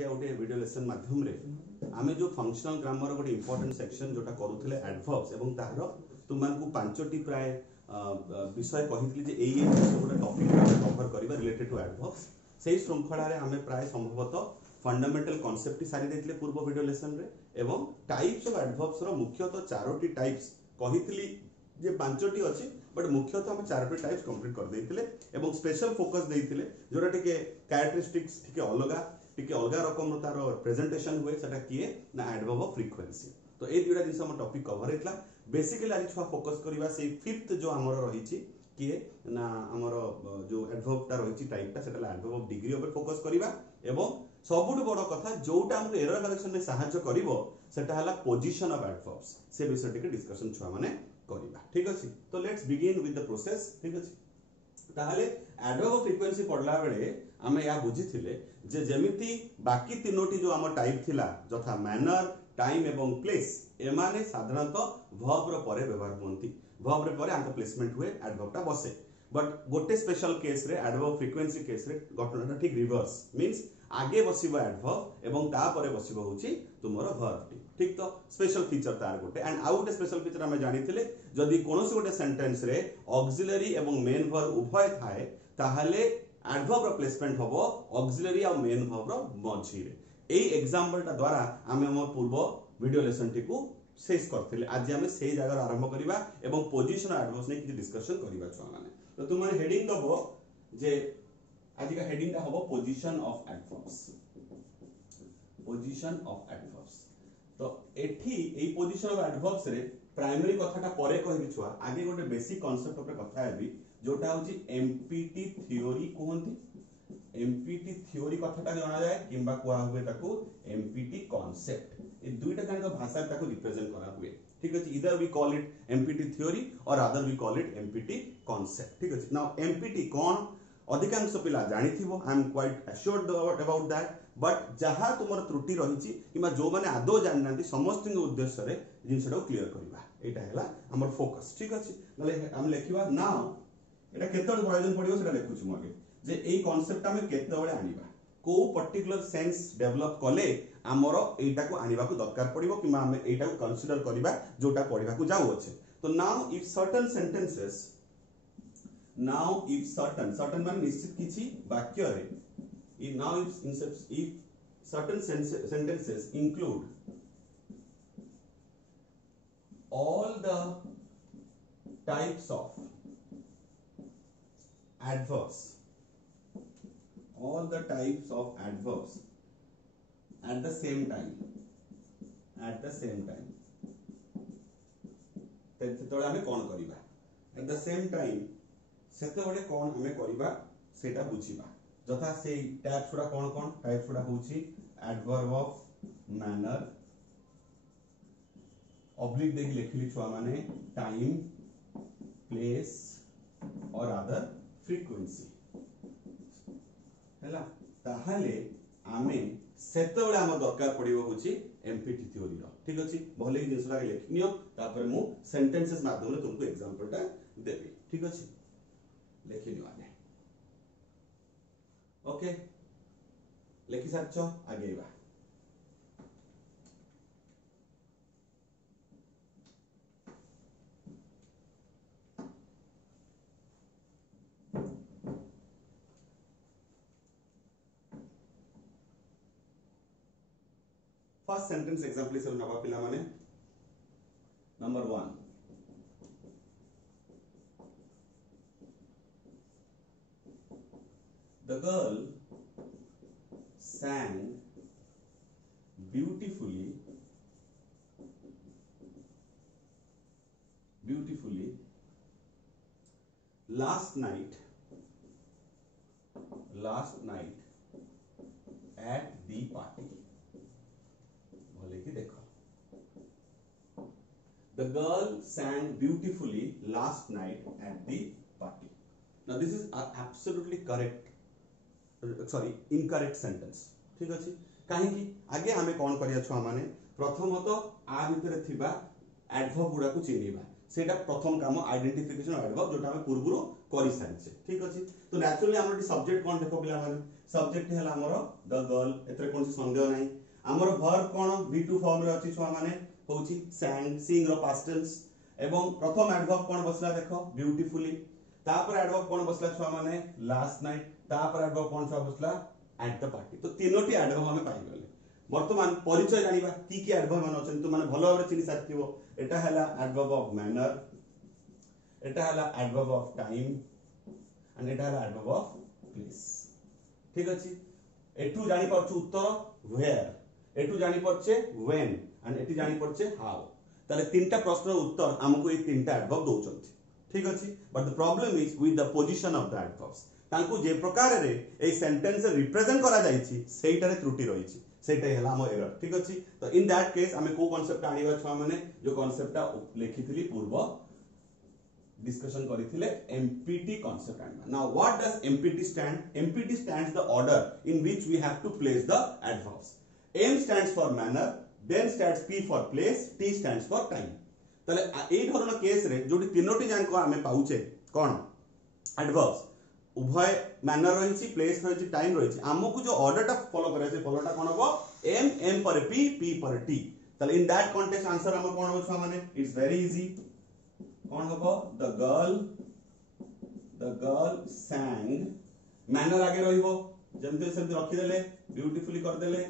आज गोटे video lesson माध्यम रे आमे जो फंक्शनल ग्रामर गोटे इंपोर्टेंट सेक्शन जोटा करूथिले एडवर्ब्स एवं तार तुमको पांचटी प्राय विषय कहितली जे एई गोटे टॉपिक कवर करबा रिलेटेड टू एडवर्ब्स सेही श्रृंखला रे आमे प्राय संभवतः फंडामेंटल कांसेप्ट सारी देथिले पूर्व वीडियो लेसन रे एवं टाइप्स ऑफ एडवर्ब्स रो मुख्यतः चारोटी टाइप्स कहितली जे पांचटी अछि बट मुख्यतः हम चारोटी टाइप्स कंप्लीट कर देथिले एवं स्पेशल फोकस देथिले जोटा टिके कैरेक्टरिस्टिक्स टिके अलगा रकम तार प्रेजेंटेशन हुए सेटा किए ना एडवर्ब ऑफ फ्रीक्वेंसी। तो ए दुटा जिंस हम टॉपिक कवर हेतला बेसिकली आज छुआ फोकस करबा से फिफ्थ जो हमर रहिछि किए ना हमर जो एडवर्ब ता रहिछि टाइप ता सेटा एडवर्ब ऑफ डिग्री ऊपर फोकस करबा एवं सबुठ बड़ कथा जोटा हमको एरर करेक्शन में सहायता करिवो सेटा हला पोजीशन ऑफ एडवर्ब्स से विषय टिके डिस्कशन छुआ माने करबा। ठीक अछि, तो let's begin with the process. ठीक अछि, ताहले एडवर्ब ऑफ फ्रीक्वेंसी पढ़ला बेले आमे या बुझिथिले जे जेमिति बाकी तीनोटी जो हम टाइप थिला जथा मैनर टाइम एवं प्लेस एमाने साधारणतः वर्ब रो परे व्यवहार होंती वर्ब रे परे आंको प्लेसमेंट हुए एडवर्ब ता बसे बट गोटे स्पेशल केस रे एडवर्ब फ्रीक्वेंसी केस रे घटनाटा ठीक रिवर्स मींस आगे बसिबो एडवर्ब एवं ता परे बसिबो होची तुमरो वर्ब टी। ठीक, तो स्पेशल फीचर तार गोटे एंड आउट स्पेशल फीचर हमें जानिथिले जदी कोनोसी गोटे सेंटेंस रे ऑक्सिलरी एवं मेन वर्ब उभय थाए ताहाले एडवर्ब रो प्लेसमेंट होबो ऑक्सिलरी और मेन वर्ब रो मझी रे। एई एग्जांपल ता द्वारा हमें हमर पूर्व वीडियो लेसन टी को शेष करथिले आज हमें सेही जगह आरंभ करिबा एवं पोजीशन एडवर्ब्स ने किछि डिस्कशन करिबा छुआ माने। तो तुम माने हेडिंग दबो जे आज का हेडिंग ता होबो position of adverbs, position of adverbs. तो एठी एई पोजीशन ऑफ एडवर्ब्स रे प्राइमरी कथाटा परे कहबी छुआ आगे गोटे बेसिक कांसेप्ट ऊपर कथा हेबी जोटा होची एमपीटी थ्योरी कहंती। एमपीटी थ्योरी कथाटा जाना जाए किंबा कुआ हुए ताको एमपीटी कांसेप्ट ए दुईटा जान भाषा ताको रिप्रेजेंट करा हुए। ठीक अछि, इधर we call it MPT theory or other we call it MPT concept. ठीक अछि, नाउ एमपीटी कोन अधिकांश पिला जानिथिबो I am quite assured about that but जहां तुमर त्रुटि रहिछि किबा जो माने आदो जाननांती समस्त उद्देश्य रे जिनसडा क्लियर करबा एटा हैला हमर फोकस। ठीक अछि, नले हम लेखिबा नाउ एटा केतळ प्रयोजन पडियो सेटा देखुछु म आगे जे एई कांसेप्ट हम केतळे आनिबा को पर्टिकुलर सेंस डेवलप कले हमर एटा को आनिबा को दरकार पडिबो किबा हम एटा को कंसीडर करबा जोटा पढिबा को जाउ अछि। तो now if certain sentences certain मान निश्चित किछि वाक्य रे now if certain sentences include all the types of adverbs at the same time सेतोळे हमें कोन करिबा at the same time सेतोळे कोन हमें करिबा सेटा बुझिबा जथा से टाइप्स गुडा कोन टाइप्स गुडा होची एडवर्ब ऑफ मैनर ऑब्लिक देख लिखली छुआ माने टाइम प्लेस और अदर फ्रीक्वेंसी हैला ताहाले आमे सेतबेले हम दरकार पडिबो होची एमपीटी थ्योरी रो। ठीक अछि, भले ही जिंसला लिखनियो तापर मु सेंटेंसेस माध्यम रे तुमको एग्जांपल टा देबी। ठीक अछि, लिखिनियो आगे ओके लेखि सारछो आगेबा। फर्स्ट सेंटेंस एग्जांपल से नबा पिला माने number 1 The girl sang beautifully last night at the party। बोले कि देखो The girl sang beautifully last night at the party। Now this is absolutely correct incorrect sentence. ठीक अछि, काहे कि आगे हमें कोन करिया छुआ माने प्रथमत आ भितरे थिबा एडवर्ब गुडा को चिनिबा सेटा प्रथम काम आइडेंटिफिकेशन ऑफ एडवर्ब जोटा हम पूर्वरु करि सारिछे ठीक अछि। तो नेचुरली हमर सब्जेक्ट कोन देखो पिला माने सब्जेक्ट हैला हमर द गर्ल एतरे कोन संदेह नाही। हमर वर्ब कोन V2 फॉर्म रे अछि छुआ माने होउची sang sing रो पास्ट टेंस एवं प्रथम एडवर्ब कोन बसला देखो ब्यूटीफुली तापर एडवर्ब कोन बसला छुआ माने लास्ट नाइट तापर एडवर्ब कोन छुआ बसला एट द पार्टी। तो तीनोटी एडवर्ब हमें पाई गले। वर्तमान परिचय जानिबा की एडवर्ब मान अछन तो माने भलो भाबरे चिनि सारथिबो। एटा हैला एडवर्ब ऑफ मैनर, एटा हैला एडवर्ब ऑफ टाइम एंड एटा हैला एडवर्ब ऑफ प्लेस ठीक अछि। एटू जानि परछु उत्तर वेयर, एटू जानि परछे व्हेन एंड एटी जानि परछे हाउ। ताले तीनटा प्रश्नर उत्तर हमको ए तीनटा एडवर्ब दोचंती ठीक अछि। But the problem is with the position of the adverbs तांको जे प्रकार रे ए सेंटेंस रिप्रेजेंट करा जाईछि सेइटारे त्रुटि रहिछि सेटा हैला हम एरर ठीक अछि। तो इन दैट केस हमें को कांसेप्ट आनिबा छुआ माने जो कांसेप्टटा लिखिथिली पूर्व डिस्कशन करिथिले एमपीटी कांसेप्ट आनिबा। Now what does MPT stand? MPT stands the order in which we have to place the adverbs. M stands for manner, then stands P for place, T stands for time. तले एई धरण केस रे जोटी तीनोटी जांको हमें पाउचे कोन एडवर्ब्स उभय मैनर रहिछि, प्लेस रहिछि, टाइम रहिछि। हमकु जो ऑर्डरटा फॉलो करे से फॉलोटा कोन हबो एम एम पर पी पी पर टी। तले इन दैट कॉन्टेक्स्ट आंसर हम कोन हबो छुआ माने इट्स वेरी इजी। कोन हबो द गर्ल sang मैनर आगे रहिबो जेमते सेमते रखि देले ब्यूटीफुली कर देले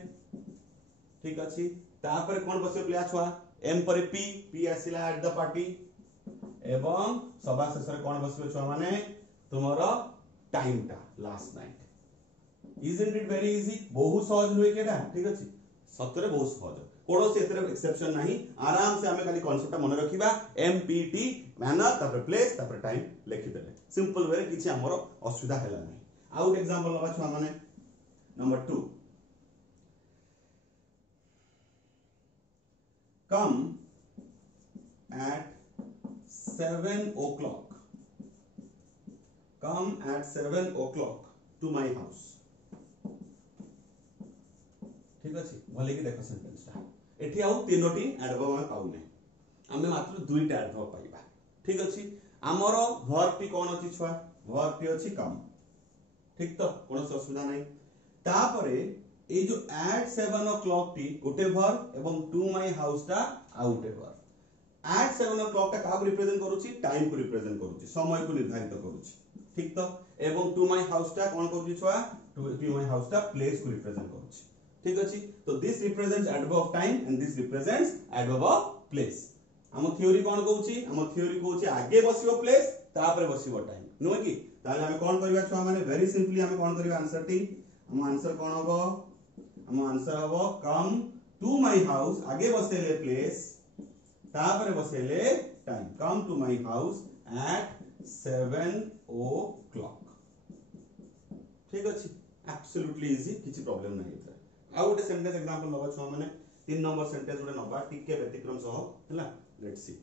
ठीक अछि। तापर कोन बसियो प्ले छुआ एम पर पी पी आसिला एट द पार्टी एवं सभा शेष रे कोन बसियो छुआ माने तुमरो टाइम टा last night. Isn't it very easy? बहुत सहज नुए केटा ठीक अछि सतरे बहुत सहज कोडो से एतरे एक्सेप्शन नाही। आराम से हमें खाली कांसेप्ट मन रखिबा एमपीटी मैनर तापर प्लेस तापर टाइम लिखि देले सिंपल वे किछि हमरो असुविधा हैला नाही। आउट एग्जांपल लबा छुआ माने number 2 come at 7 o'clock, come at 7 o'clock to my house ठीक अछि। भले कि देखो सेंटेंस ता एठी आउ तीनोटी एडवर्ब हम पाउने हमें मात्र दुईटा एडवर्ब पाइबा ठीक अछि। हमरो वर्ब टी कोन अछि छुआ वर्ब टी अछि come ठीक तो कोनो असुविधा नाही। तापरे ए जो at 7 o'clock टी गोटे वर्ब एवं टू माय हाउस टा out a verb. at 7 o'clock टा का रिप्रेजेंट करूची टाइम को रिप्रेजेंट करूची समय को निर्धारित करूची ठीक तो एवं टू माय हाउस टा कोन करूची छुआ टू माय हाउस टा प्लेस को रिप्रेजेंट करूची ठीक अछि। तो this represents adverb of time and this represents adverb of place. हम थ्योरी कोन कहूची हम थ्योरी कहूची आगे बसिबो प्लेस तापर बसिबो टाइम नुए कि ताले हम कोन करबा छुआ माने वेरी सिंपली हम कोन करबा आंसर टी हम आंसर कोन हबो हम आंसर हबो कम टू माय हाउस आगे बसेले प्लेस तापर बसेले time come to my house at 7 o'clock ठीक अछि। एब्सोल्युटली इजी किछि प्रॉब्लम नाही एतरे। आ गोटे सेंटेंस एग्जांपल नबा छुआ माने 3 नंबर सेंटेंस गोटे नबा टिके व्यतिक्रम सह हैला लेट्स सी।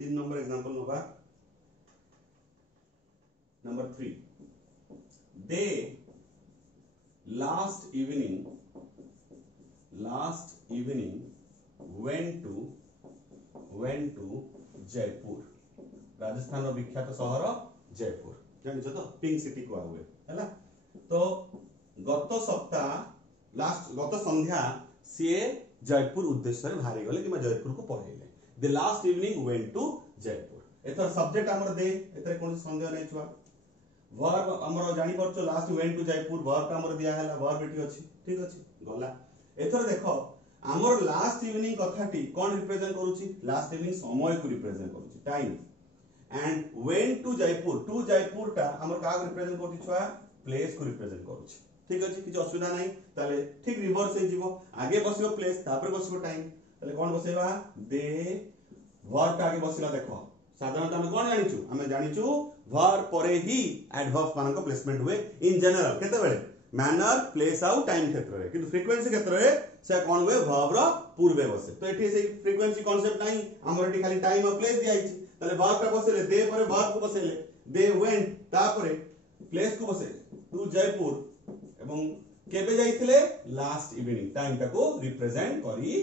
तीन नंबर एग्जांपल नबा number 3 they last evening went to Jaipur Rajasthan रो विख्यात शहर जयपुर जानिछो तो पिंक सिटी को आवे हैला। तो गत संध्या से जयपुर उद्देश्य रे भारी गले कि जयपुर को पळेले। The last evening went to Jaipur एतर सब्जेक्ट हमर दे एतर कोन संदेह नै छुआ वर्ब हमर जानि परछो last went to Jaipur verb हमर दिया हैला वर्ब एठी अछि ठीक अछि गला। एतर देखो हमर लास्ट इवनिंग कथाटी कोन रिप्रेजेंट करूची लास्ट इवनिंग समय को रिप्रेजेंट करूची time and went to Jaipur टा हमर का रिप्रेजेंट करूची छुआ प्लेस को रिप्रेजेंट करूची ठीक अछि किछ असुविधा नाही। ताले ठीक रिवर्स हे जीवो आगे बसिबो प्लेस तापर बसिबो टाइम ताले कोन बसेबा दे वर्ब आगे बसिला देखो साधारणतः हम कोन जानिचु हमें जानिचु वर्ब परे ही एडवर्ब मान को प्लेसमेंट हुए इन जनरल केते बेले मैनर प्लेस आउ टाइम क्षेत्र रे किंतु फ्रीक्वेंसी क्षेत्र रे से कोन हुए वर्ब रो पूर्वे बसे। तो एठी से फ्रीक्वेंसी कांसेप्ट नाही हमर एठी खाली टाइम और प्लेस दिया आइछि ताले वर्ब का बसेले दे पर वर्ब को बसेले दे वेंट तापरे प्लेस को बसेले टू जयपुर एवं केबे जाइथिले लास्ट इवनिंग टाइम टा को रिप्रेजेंट करी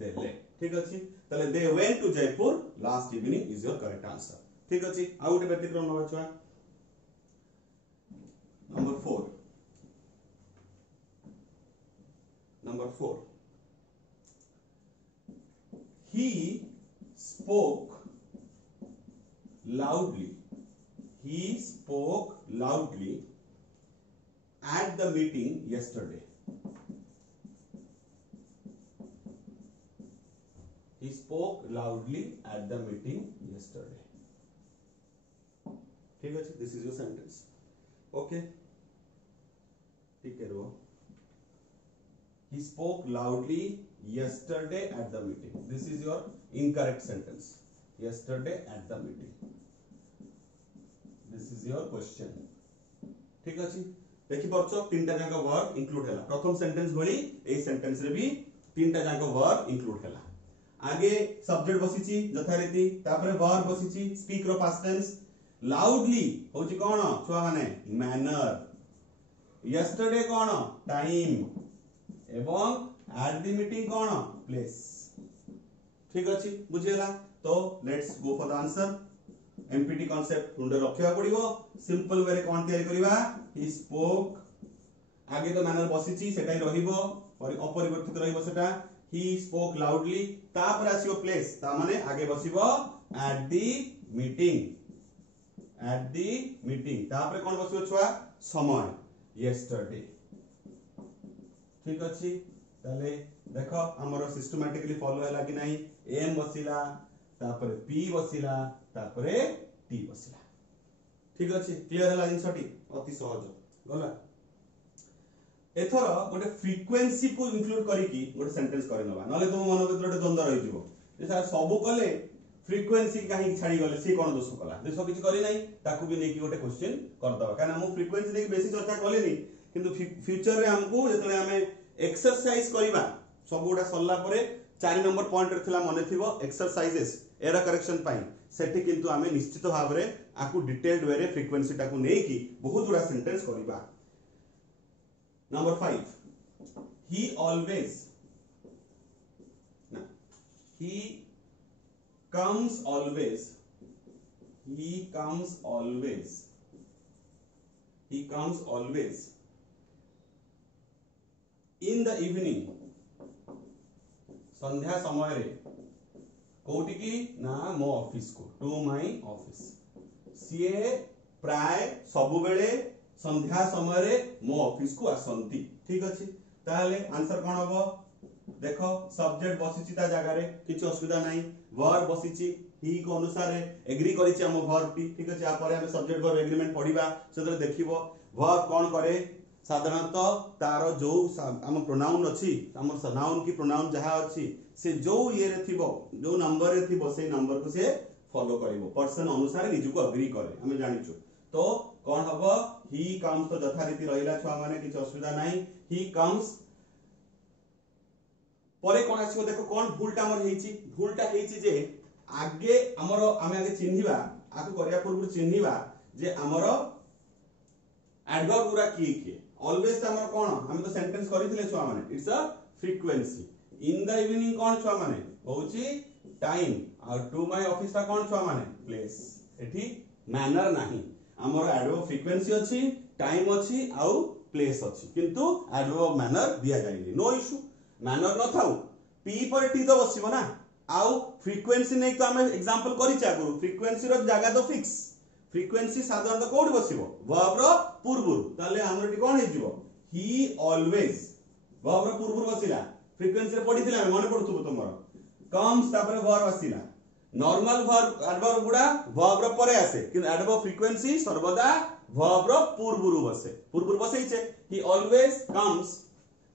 देले ठीक अछि ताले they went to Jaipur last evening is your correct answer ठीक अछि आ उटे व्यतिक्रम नबा छुआ number 4 he spoke loudly at the meeting yesterday he spoke loudly at the meeting yesterday ठीक है this is your sentence okay ठीक है रो he spoke loudly yesterday at the meeting this is your incorrect sentence yesterday at the meeting this is your question ठीक अछि देखि परछो तीनटा जाका verb include हैला प्रथम सेंटेंस भली ए सेंटेंस रे भी तीनटा जाका वर्ब इंक्लूड हैला आगे सब्जेक्ट बसिची यथारीति तापरे वर्ब बसिची स्पीक रो पास्ट टेंस लाउडली होची कोन छुआ माने मैनर yesterday कोन टाइम एवं at the meeting कोन प्लेस ठीक अछि बुझेला तो let's go for the answer MPT concept मुंडे रखिया पड़िबो सिंपल वे रे कोन तयारी करिवा ही स्पोक आगे तो मैनर बसिची सेटाई रहिबो और अपरिवर्तित रहिबो सेटा ही स्पोक लाउडली तापर आसीबो प्लेस ता माने आगे बसिबो at the meeting तापर कोन बसिबो छुआ समय yesterday ठीक अछि ताले देखो हमरो सिस्टमैटिकली फॉलो हैला कि नाही एम बसिला तापर पी बसिला तापर टी बसिला ठीक अछि क्लियर हैला जिंसटी अति सहज गला एथरो गोटे फ्रीक्वेंसी को इंक्लूड करी की गोटे सेंटेंस करि नबा नले तुम मन भीतर गोटे द्वंद्व रहि जिवो जे सर सब कले फ्रीक्वेंसी काहे छाड़ी गले से कोन दोष कला दोष किछ करी नाही ताकू भी नेकी गोटे क्वेश्चन कर दबा काना हम फ्रीक्वेंसी नेकी बेसी चर्चा कलेनी किंतु फ्यूचर रे हमको जतले हमें एक्सरसाइज करिबा सब गोटा सल्ला परे 4 नंबर पॉइंट रे थिला मने थिबो एक्सरसाइजेस एरर करेक्शन पाई सेठी किंतु हमें निश्चित भाव रे आकु डिटेल्ड वे रे फ्रीक्वेंसी टाकू नै की बहुत गुडा सेंटेंस करिबा number 5 he always in the evening संध्या समय रे कोठी की ना मो ऑफिस को टू माय ऑफिस सीए प्राय सब बेले संध्या समय रे मो ऑफिस को आसंती ठीक अछि ताले आंसर कोन हबो देखो सब्जेक्ट बसिची ता जगह रे किछ असुविधा नाही वर्ब बसिची ही को अनुसार एग्री करिछि हम वर्ब टी ठीक अछि आ परे हम सब्जेक्ट वर्ब एग्रीमेंट पढिबा सेतरे देखिबो वर्ब कोन करे साधारणतः तारो जो हम प्रोनाउन अछि हमर नाउन की प्रोनाउन जहा अछि से जो ये रे थिबो जो नंबर रे थिबो से नंबर को से फॉलो करिवो पर्सन अनुसार निजु को एग्री करे हम जानिछु तो कोन हबो ही कम्स तो यथारीति रहिला छुआ माने किछ असुविधा नाही ही कम्स परे कोन आसीबो देखो कोन भूलटा हमर हेची भूलटा हेची जे आगे हमरो हमें आगे चिन्हिबा आकु करिया पूर्व चिन्हिबा जे हमरो एडवर्ब गुरा की ऑलवेज हमर कोन हम तो सेंटेंस करिथिले छुआ माने it's a frequency in the evening कोन छुआ माने होची टाइम और टू माय ऑफिस ता कोन छुआ माने प्लेस एठी मैनर नाही हमर एडवर्ब फ्रीक्वेंसी अछि टाइम अछि आउ प्लेस अछि किंतु एडवर्ब मैनर दिया जाइनी नो इशू मैनर न थाउ पी पर टी तो बसिबो ना आउ फ्रीक्वेंसी नै तो हम एग्जांपल करि चागु फ्रीक्वेंसी रो जगह तो फिक्स फ्रीक्वेंसी साधारणतः कोड बसिबो वर्ब रो पूर्वरु ताले हमर टी कोन हे जिवो ही ऑलवेज वर्ब रो पूर्वरु बसिला फ्रीक्वेंसी रे पढिथिला मने पडुथबो तमरो कम्स तापरे वर्ब आसिला नॉर्मल वर्ब एडवर्ब गुडा वर्ब रो परे आसे कि एडवर्ब फ्रीक्वेंसी सर्वदा वर्ब रो पूर्वरु बसैछे ही ऑलवेज कम्स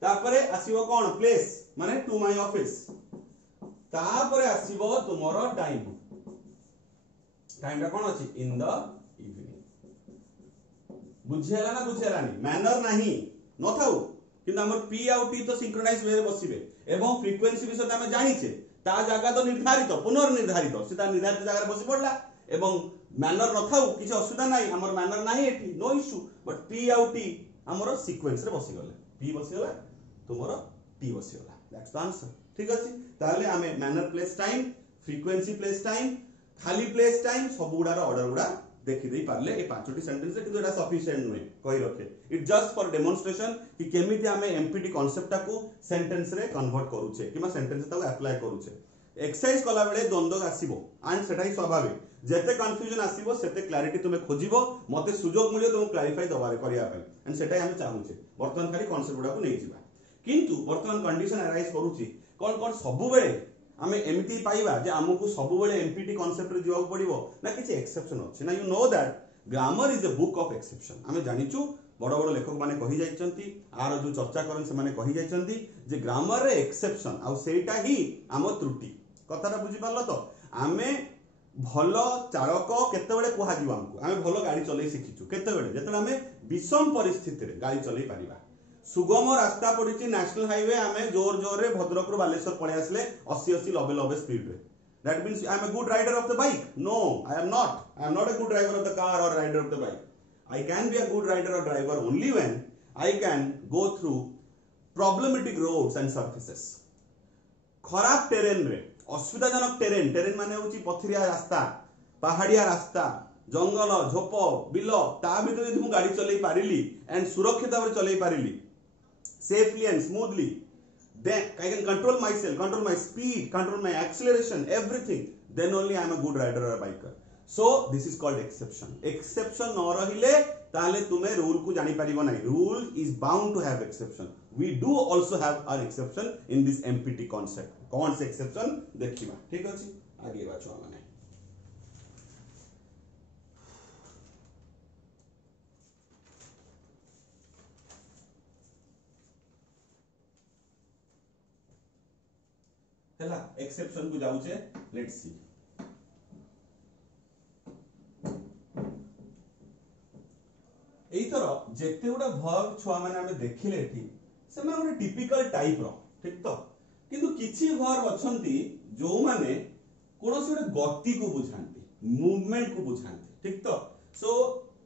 तापरे आसीबो कोन प्लेस माने टू माय ऑफिस तापरे आसीबो तुमरो टाइम टाइम टा कोन अछि इन द इवनिंग बुझेला ना बुझेलानी मैनर नाही न थाउ किंतु हमर पी आउ टी तो सिंक्रोनाइज वे बसिबे एवं फ्रीक्वेंसी विषय हम जानिछे ता जगह तो निर्धारित पुनर्निर्धारित सीधा निर्धारित जगह बसि पड़ला एवं मैनर न थाउ किसी असुविधा नाही हमर मैनर नाही एठी नो इश्यू बट पी आउ टी हमर सीक्वेंस रे बसी गले पी बसी गला तुमरो टी बसी गला दैट्स द आंसर ठीक अछि ताले हमें manner place time frequency place time खाली प्लेस टाइम सब गुडार ऑर्डर गुडा देखि देई पारले ए पांचोटी सेंटेंस रे किंतु एटा सफिशिएंट नुहे कहि रखे इट जस्ट फॉर डेमोन्स्ट्रेशन कि केमिति हमें एमपीटी कांसेप्ट को सेंटेंस रे कन्वर्ट करूछे किमा सेंटेंस ताको अप्लाई करूछे एक्सरसाइज कला बेले द्वंद्व आसीबो एंड सेटा ही स्वाभाविक जेते कंफ्यूजन आसीबो सेते क्लैरिटी तुमे खोजिबो मते सुजोग मिलियो तुम क्लैरिफाई दबारे करिया पय एंड सेटा हम चाहूछे वर्तमान खाली कांसेप्ट गुडा को नै जिबा किंतु वर्तमान कंडीशन अराइज करूची कोन सबु बेले आमे एमती पाइबा जे हमकु सब बेले एमपीटी कांसेप्ट रे जिवा पड़िबो ना किछि एक्सेप्शन अछि ना you know that grammar is a book of exception आमे जानिचु बड़ बड़ लेखक माने कहि जाइचंती आर जो चर्चा करन से माने कहि जाइचंती जे ग्रामर रे एक्सेप्शन आ सेटा ही आम त्रुटि कथाटा बुझी पारलो तो आमे भलो चालक केते बेले कुहा जिवा हमकु आमे भलो गाड़ी चलै सिखिचु केते बेले जेतले आमे विषम परिस्थिति रे गाड़ी चलै परिबा सुगम रास्ता पड़ी नेशनल हाईवे आमे जोर जोर रे भद्रक रु बालेश्वर पळे आसले 80 80 90 स्पीड रे that means I am a good rider of the bike no I am not a good driver of the car or rider of the bike I can be a good rider or driver only when I can go through problematic roads and surfaces खराब terrain रे असुविधाजनक terrain माने होची पथरिया रास्ता पहाड़िया रास्ता जंगल झोप bill ता भीतर यदि मु गाड़ी चलै पारिली एंड सुरक्षित भाव चलै पारिली safely and smoothly then I can control myself, control my speed, control my acceleration, everything, then only I am a good rider or a biker. So this is called exception no rahile tale tume rule ku jani paribo nai rule is bound to have exception we do also have an exception in this MPT concept कौन से exception देखिबा ठीक अछि आगे बाछो माने हैला exception को जाउचे लेट्स सी एई तरह जेते उडा वर्ब छुआ माने हमें देखिले एठी से माने उडा टिपिकल टाइप रो ठीक तो किंतु किछि वर्ब अछंती जो माने कोनोसी उडा गति को बुझांती मूवमेंट को बुझांती ठीक तो so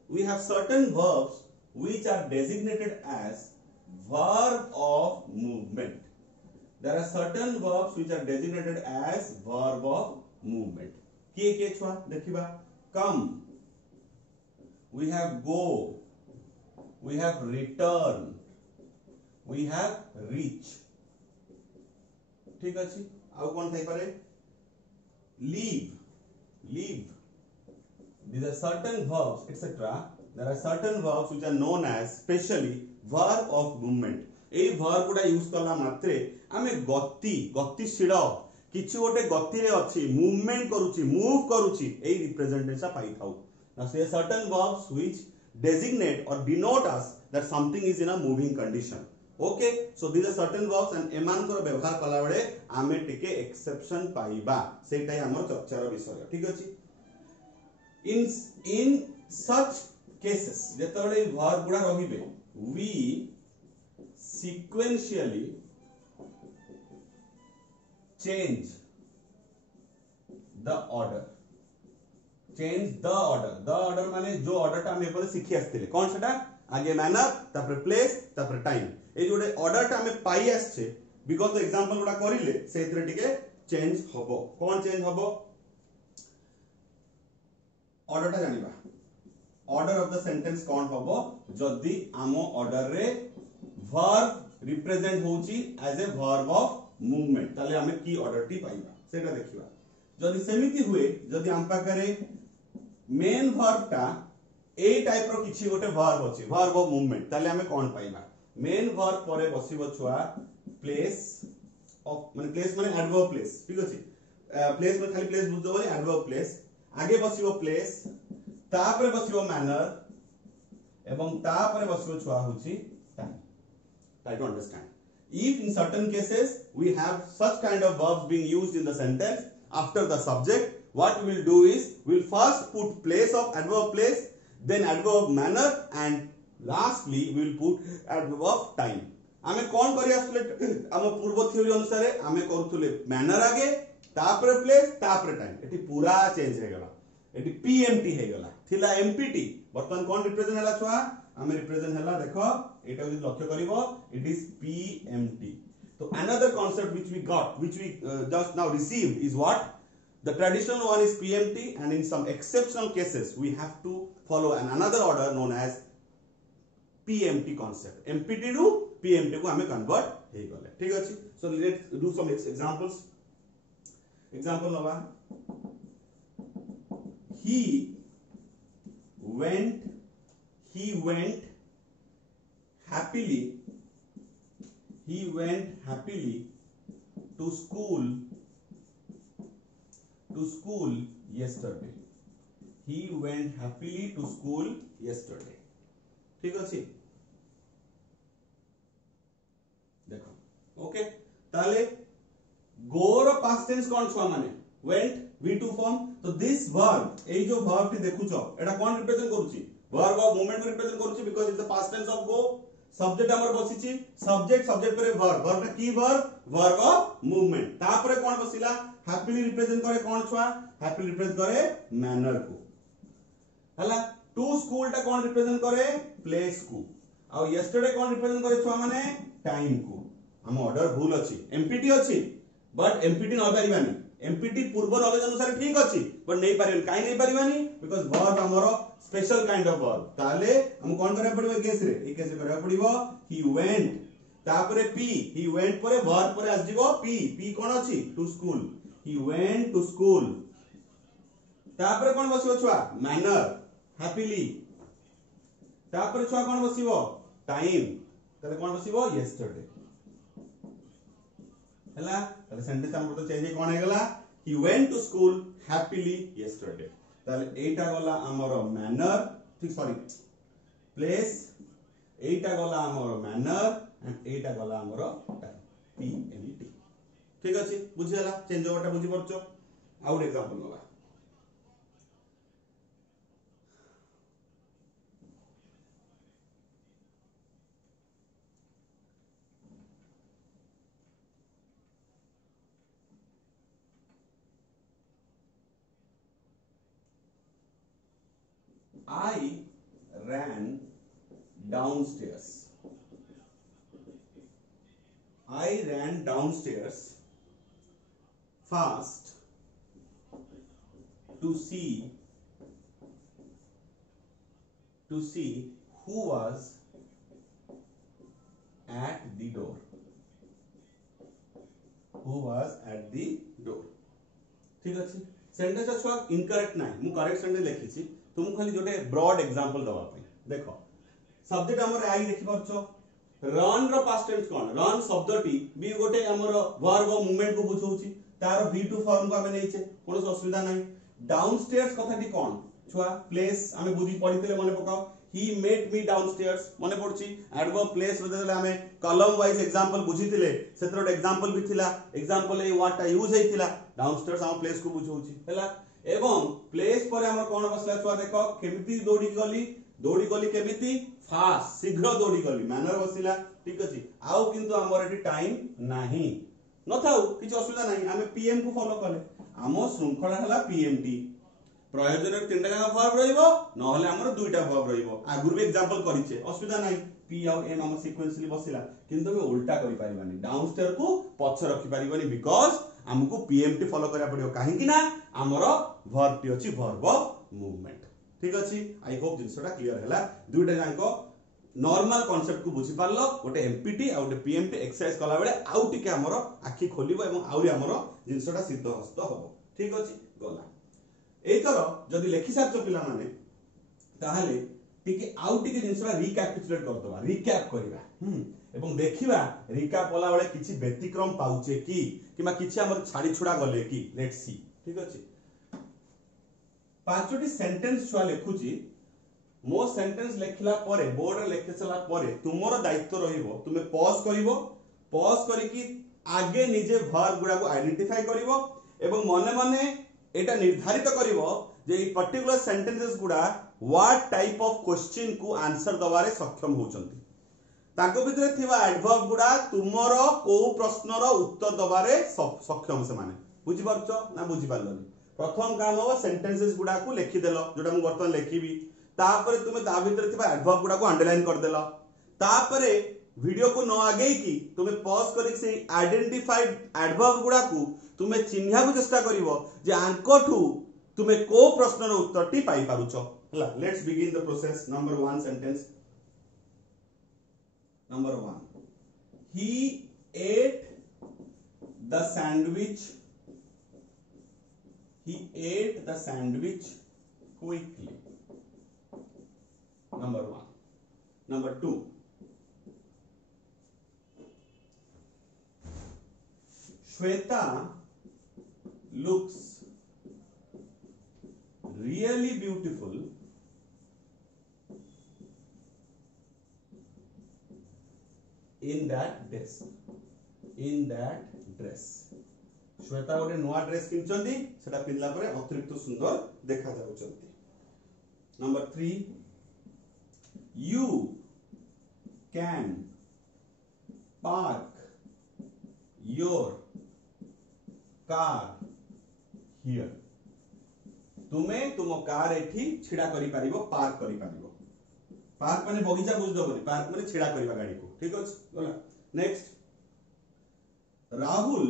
we have certain verbs which are designated as verb of movement. There are certain verbs which are designated as verb of movement. के छुआ देखिबा come, we have go, we have return, we have reach. ठीक अछि आउ कोन Thai पारे leave. These are certain verbs etc. There are certain verbs which are known as specially verb of movement. ए verb गुडा use करला मात्रे आमे गतिशील किछि गोटे गति रे अछि मूवमेंट करूची मूव करूची ए रिप्रेजेंटेशन पाई थाउ now say certain verbs which designate or denote us that something is in a moving condition okay so this are certain verbs and एमान को व्यवहार कला बेले आमे टिके एक्सेप्शन पाइबा सेटाई हमर चर्चार विषय ठीक अछि इन सच केसेस जेतबेले वर्ब गुडा रहिबे we sequentially change the order माने जो ऑर्डर टा हम एपले सिखि आस्थिले कोन सेटा आगे मैनर तापर प्लेस तापर टाइम ए जोडे ऑर्डर टा हमें पाई आछे बिकॉज़ द एग्जांपल गुडा करिले सेतरे टिके चेंज होबो कोन चेंज होबो ऑर्डर टा जानिबा ऑर्डर ऑफ द सेंटेंस कोन होबो जदी आमो ऑर्डर रे verb represent होची as a verb of movement ताले हमें की ऑर्डर टी पाइबा सेटा देखिबा जदी सेमिति हुए जदी हम पाकरे मेन verb टा ए टाइप रो किछि गोटे verb अछि verb of movement ताले हमें कोन पाइबा मेन verb परे बसिबो छुआ place of माने place माने adverb place ठीक अछि place में खाली place बुझदो बोली adverb place आगे बसिबो place तापरे बसिबो manner एवं तापरे बसिबो छुआ होची time try to understand. If in certain cases we have such kind of verbs being used in the sentence after the subject, what we will do is we will first put place of adverb place, then adverb manner, and lastly we will put adverb of time. आमे कौन करी आसले हम पूर्व theory अनुसार आमे करूथले manner आगे तापर place तापर time एटी पूरा चेंज हे गला एटी पीएमटी हे गला थिला एमपीटी वर्तमान कोन रिप्रेजेंट हला छुआ हमें रिप्रेजेंट हला देखो एटा जि लक्ष्य करिवो इट इज पीएमटी तो another concept which we just now received is what the traditional one is PMT and in some exceptional cases we have to follow another order known as PMT concept MPT ru PMT को हमें convert हे गले ठीक अछि so let's do some examples example नवा he went happily to school yesterday he went happily to school yesterday ठीक अछि देखो okay ताले go रो past tense कोन छुआ माने went V2 form तो this verb ए जो verb टी देखुछो एटा कोन रिप्रेजेंट करूची verb ऑफ मूवमेंट को रिप्रेजेंट करूची because it's the past tense of go subject हमर बसिची सब्जेक्ट परे verb टा की verb ऑफ मूवमेंट तापरे कोन बसिला हैप्पीली रिप्रेजेंट करे कोन छुआ हैप्पीली रिप्रेजेंट करे मैनर को हला टू स्कूल टा कोन रिप्रेजेंट करे प्लेस को आ यस्टरडे कोन रिप्रेजेंट करे छुआ माने टाइम को हम ऑर्डर भूल अछि एमपीटी अछि बट एमपीटी न पारिबानी एमपीटी पूर्व नॉलेज अनुसार ठीक अछि बट नहीं पारिबानी काई नहीं पारिबानी बिकॉज़ वर्ब हमरो स्पेशल काइंड ऑफ वर्ब ताले हम कोन करे पड़िबो केस रे ए केस करे पड़िबो ही वेंट तापरे पी ही वेंट परे वर्ब परे आस जीवो पी कोन अछि to school he went to school तापरे कोन बसिबो छुआ मैनर हैप्पीली तापरे छुआ कोन बसिबो टाइम ताले कोन बसिबो यस्टरडे हला ताले सेंटेंस हमर तो चेंज कोन हे गला he went to school happily yesterday ताले एटा गला हमर मैनर ठीक सॉरी प्लेस एटा गला हमर मैनर एंड एटा गला हमर टाइम पीएमटी ठीक अछि बुझियला चेंज ओवरटा बुझि परछो आउट एग्जांपल नबा I ran downstairs. I ran downstairs fast to see who was at the door. Who was at the door. ठीक अछि सेंटेंस छुआ इनकरेक्ट नाही मु करेक्ट सेंटेंस लिखिछि तुम खाली जोटे ब्रॉड एग्जांपल दवा पे देखो सब्जेक्ट हमर आई देखि परछो रन रो पास्ट टेंस कोन रन शब्दटी बी गोटे हमर वर्ब मूवमेंट को बुझौछि तार V2 फॉर्म को हमें नैछे कोनो असुविधा नाही डाउनस्टेयर्स कथाटी कोन छुआ प्लेस हमें बुझी पढितले मने पकाओ ही मेट मी डाउनस्टेयर्स मने पड़छि एडवर्ब प्लेस बदले हमें कॉलम वाइज एग्जांपल बुझितिले सेतर एग्जांपल भी थिला एग्जांपल ए व्हाट टा यूज हेतिला डाउनस्टेयर्स हम प्लेस को बुझौछि हैला एवं प्लेस पर हमर कोन बसला छुआ देखो केमिति दौड़ी गली केमिति फास्ट शीघ्र दौड़ी गली मैनर बसिला ठीक अछि आउ किंतु हमर एटी टाइम नाही न थाउ किछ असुविधा नाही हमें पीएम को फॉलो करले हमो श्रृंखला हला पीएमटी प्रयोजन तीनटा जाका वर्ब रहिबो न हले हमर दुईटा वर्ब रहिबो आगुर भी एग्जांपल करिचे असुविधा नाही पी और एम हम सीक्वेंसली बसिला किंतु हम उल्टा करि पारिबानी डाउनस्टेयर को पछ रखि पारिबानी बिकॉज़ हमको पीएमटी फॉलो करिया पड़ियो काहे कि ना हमर वर्ब टी अछि वर्ब मूवमेंट ठीक अछि आई होप जिंसटा क्लियर हैला दुईटा जाको नॉर्मल कांसेप्ट को बुझी पारलो गोटे एमपीटी आ गोटे पीएमटी एक्सरसाइज कला बेले आउ टिके हमर आखि खोलिबो एवं आउरी हमर जिंसटा सिद्ध हस्त होबो ठीक अछि गला एतर जदि लेखि सारछ पिला माने ताहाले टिके आउ टिके जिंसटा रिकैपिचुलेट करदबा रिकैप करिबा एवं देखिबा रिकैप होला बेले किछि व्यतिक्रम पाउचे किबा किछि हमर छाडी छुडा गले कि लेट्स सी ठीक अछि पांचटी सेंटेंस छुआ लेखुची मो सेंटेंस लेखिला परे बोर्ड रे लेखिसला परे तुमरो दायित्व रहिबो तुमे पॉज करिकी आगे निजे वर्ब गुडा को आइडेंटिफाई करिवो एवं मने मने एटा निर्धारित करिवो जे ई पर्टिकुलर सेंटेंसेस गुडा व्हाट टाइप ऑफ क्वेश्चन को आंसर दवारे सक्षम होचंती ताको भितरे थिबा एडवर्ब गुडा तुमरो को प्रश्नर उत्तर दबारे सक्षम से माने बुझि परछो ना बुझि पारलनी प्रथम काम हो सेंटेंसेस गुडा को लिखि देलो जोटा मु वर्तमान लिखिबी तापर तुमे ता भीतर थिबा एडवर्ब गुडा को अंडरलाइन कर देलो तापर वीडियो को न आगे की तुमे पॉज करी से आइडेंटिफाइड एडवर्ब गुडा को तुमे चिन्हा को चेष्टा करिवो जे आंकोठू तुमे को प्रश्न रो उत्तर टी पाई पारुछो हला let's begin the process number 1 sentence number 1 he ate the sandwich quickly number 1 number 2 Shweta looks really beautiful in that dress Shweta गोटे नुआ ड्रेस किनचंदी सेटा पिनला परे अतिरिक्त सुंदर देखा जाउचंती number 3 you can park your car here तुमे तुम कार एठी छिडा करि पारिबो पार्क करि पारिबो पार्क माने बगीचा बुझ दबनी पार्क माने छिडा करिबा गाड़ी को ठीक अछि गला next Rahul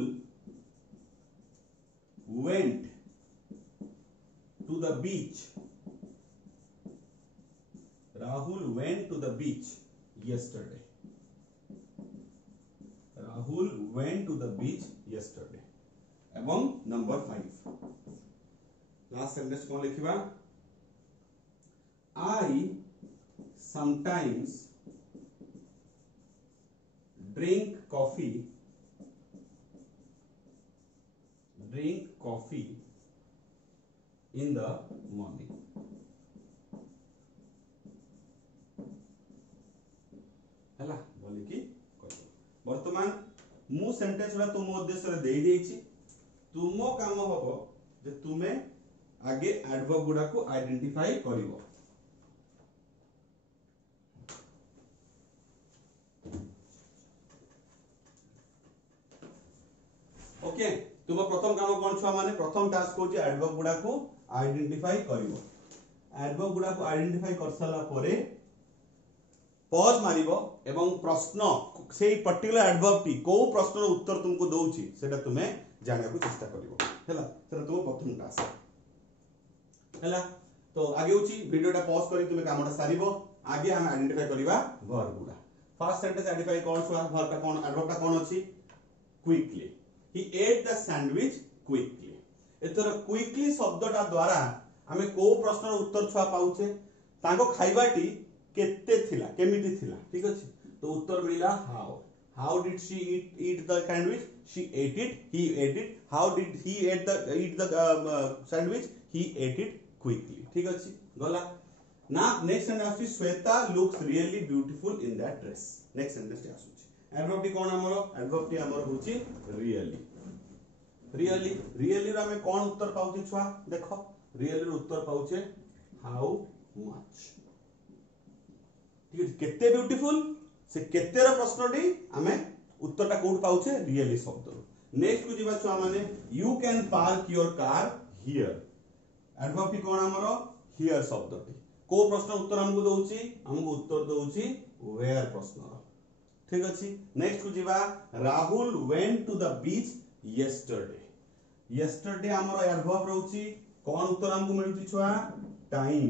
went to the beach yesterday एवं नंबर 5 लास्ट सेंटेंस को लिखिबा I sometimes drink coffee in the morning हला बोली कि वर्तमान मु सेंटेंस रा तुम उद्देश्य रे देई देछि तुमो काम हबो जे तुमे आगे एडवर्ब गुडा को आइडेंटिफाई करिवो ओके तुम प्रथम काम कोन छुआ माने प्रथम टास्क हो जे एडवर्ब गुडा को आइडेंटिफाई करिवो एडवर्ब गुडा को आइडेंटिफाई कर साला परे पॉज मारिबो एवं प्रश्न सेही पर्टिकुलर एडवर्ब टी को प्रश्न रो उत्तर तुमको दोउची सेटा तुमे जानिया को चेष्टा करिवो हैला सेटा तुम प्रथम टास्क हैला तो आगे होची वीडियोटा पॉज करी तुमे कामटा सारिबो आगे हम आइडेंटिफाई करिवा वर्ब गुडा फर्स्ट सेंटेंस आइडेंटिफाई कोन छुआ वर्ब का कोन एडवर्ब का कोन अछि quickly he ate the sandwich quickly एतर क्विकली शब्दटा द्वारा हमें को प्रश्न रो उत्तर छुआ पाउचे ताको खाइबाटी केते थिला केमिति थिला ठीक अछि तो उत्तर मिला how did she eat the sandwich she ate it he ate it how did he eat the sandwich he ate it quickly ठीक अछि गला ना नेक्स्ट सेंटेंस आसी Shweta looks really beautiful in that dress next sentence आसी adverb टी कोन हमरो adverb T हमरो होची रियली रो हमें कोन उत्तर पाउची छुआ देखो रियली रो उत्तर पाउचे हाउ मच ठीक है केते ब्यूटीफुल से केते रो प्रश्नटी हमें उत्तरटा कोड पाउचे रियली शब्द नेक्स्ट को जीवा छुआ माने you can park your car here adverb टी कोन हमरो हियर शब्दटी को प्रश्न उत्तर हमको हमको उत्तर दोउची वेयर प्रश्न ठीक अछि नेक्स्ट को जीवा Rahul went to the beach yesterday हमरो एडवर्ब रहउची कोन उत्तर हमको मिलुची छुआ टाइम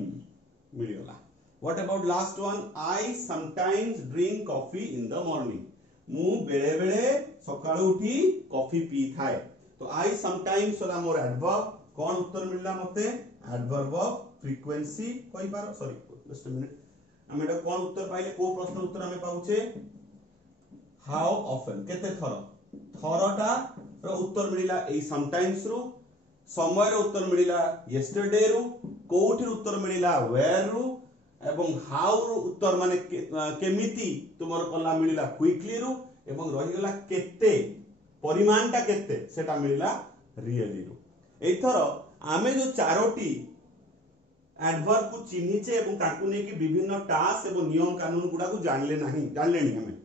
मिलियला what about last one I sometimes drink coffee in the morning मु बेले बेले सकाळ उठी कॉफी पी थाए तो आई समटाइम्स वाला मोर एडवर्ब कोन उत्तर मिलला मते एडवर्ब ऑफ फ्रीक्वेंसी कोइ बार सॉरी जस्ट अ मिनिट हम एटा कोन उत्तर पाइले को प्रश्न उत्तर हमें पाउचे हाउ ऑफन केते थरटा रो उत्तर मिलिला ए समटाइम्स रो समय रो उत्तर मिलिला यस्टरडे रो कोठी उत्तर मिलिला वेयर रो एवं हाउ रो उत्तर माने केमिति तुमर कला मिलिला क्विकली रो एवं रहि गला केते परिमाणटा केते सेटा मिलिला रियली रो एथर आमे जो चारोटी एडवर्ब को चिन्हिचे एवं ताकू ने कि विभिन्न टास्क एवं नियम कानून गुडा को जानलेनी हमें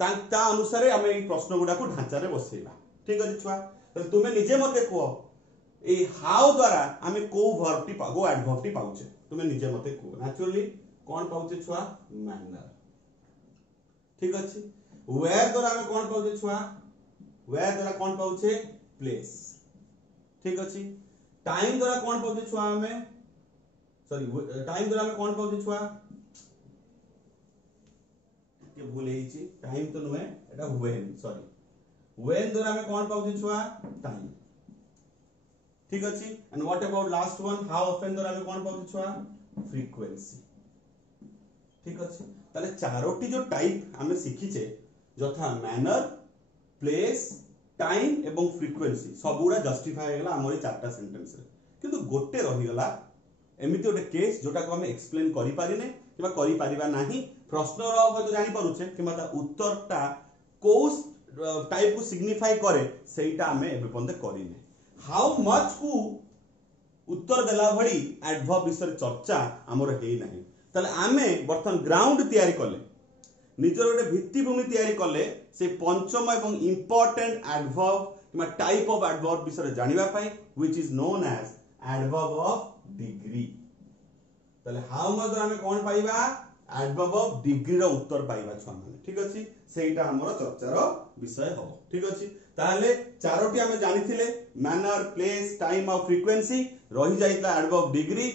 ता अनुसार हमें ई प्रश्न गुडा को ढांचा रे बसेबा ठीक अछि छुआ तो तुमे निजे मते को ए हाउ द्वारा आमे को वर्ब टी गो एडवर्ब टी पाउचे तुमे निजे मते को नेचुरली कोन पाउचे छुआ मैनर ठीक अछि वेयर द्वारा आमे कोन पाउचे छुआ वेयर द्वारा कोन पाउचे प्लेस ठीक अछि टाइम द्वारा कोन पाउचे छुआ आमे सॉरी टाइम द्वारा आमे कोन पाउचे छुआ के भूल हेछि टाइम तो नुहे एटा व्हेन सॉरी व्हेन द्वारा आमे कोन पाउचे छुआ टाइम ठीक अछि and what about last one how often द्वारा आमे कोन पाउचे छुआ फ्रीक्वेंसी ठीक अछि ताले चारोटी जो टाइप आमे सिखिचे जथा मैनर प्लेस टाइम एवं फ्रीक्वेंसी सबुरा जस्टिफाई हेगला हमर चारटा सेंटेंस रे किंतु गोटे रहि गला एमिति गोटे केस जोटा को हम एक्सप्लेन करि पारिने किबा करि पारिबा नाही प्रश्न रो हो तो जानि परुछे किबा ता उत्तरटा को टाइप को सिग्निफाई करे सेटा हमें एबे पंदे करिने हाउ मच को उत्तर देला भली एडवर्ब विषय चर्चा हमर हेई नाही तले आमे बर्तन ग्राउंड तयारी कले निजर गोटे भित्तिभूमि तयारी कले से पंचम एवं इंपोर्टेंट एडवर्ब किबा टाइप ऑफ एडवर्ब विषय जानिबा पाई which is known as adverb of degree तले हाउ मच आमे कोन पाइबा एडवर्ब ऑफ डिग्री रो उत्तर पाइबा छुआ माने ठीक अछि सेटा हमर चर्चार विषय हो ठीक अछि ताले चारोटी आमे जानिथिले मैनर प्लेस टाइम और फ्रीक्वेंसी रही जाइता एडवर्ब डिग्री